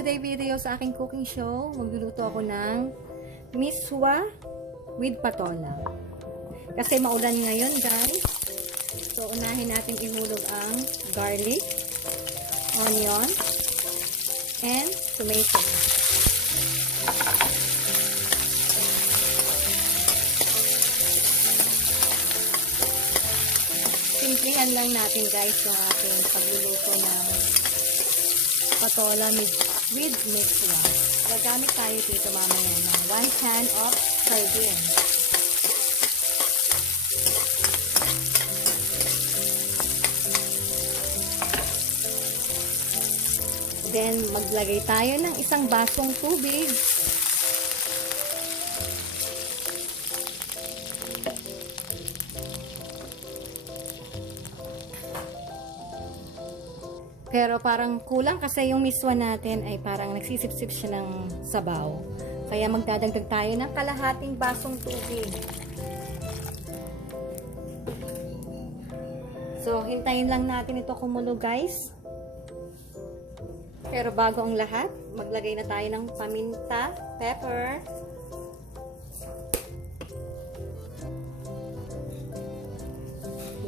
today video sa aking cooking show. Magluluto ako ng miswa with patola. Kasi maulan ngayon guys. So unahin natin ihulog ang garlic, onion, and tomato. Simplihan lang natin guys yung ating pagluluto ng patola with, with miswa. Gagamit tayo dito mamaya ng 1 can of sardine. Then, maglagay tayo ng isang basong tubig. Pero parang kulang kasi yung miswa natin ay parang nagsisip-sip siya ng sabaw. Kaya magdadagdag tayo ng kalahating basong tubig. So, hintayin lang natin ito kumulo guys. Pero bago ang lahat, maglagay na tayo ng paminta, pepper,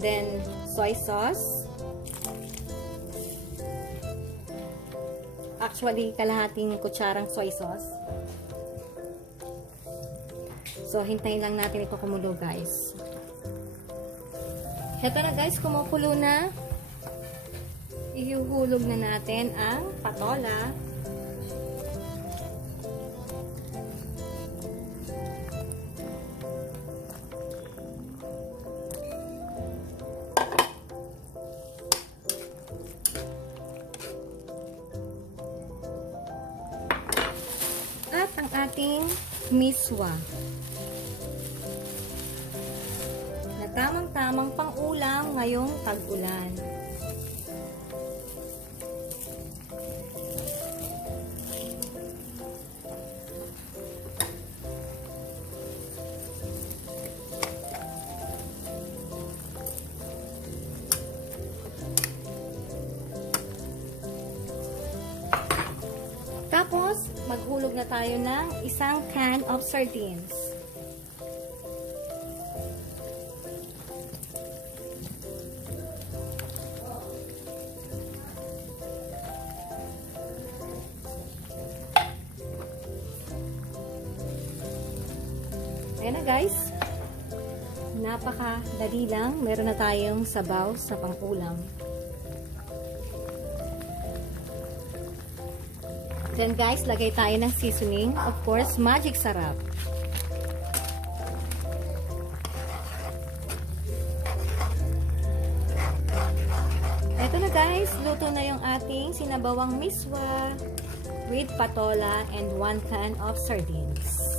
then soy sauce, actually kalahating kutsarang soy sauce. So, hintayin lang natin ito kumulo guys. Heto na guys, kumukulo na. Ihuhulog na natin ang patola. Ating miswa. Na tamang-tamang pang-ulam ngayong tag-ulan. Tapos, maghulog na tayo ng isang can of sardines. Ayan na guys. Napaka-dali lang. Meron na tayong sabaw sa pang-ulam. Then guys, lagay tayo ng seasoning. Of course, magic sarap. Ito na guys, luto na yung ating sinabawang miswa with patola and one can of sardines.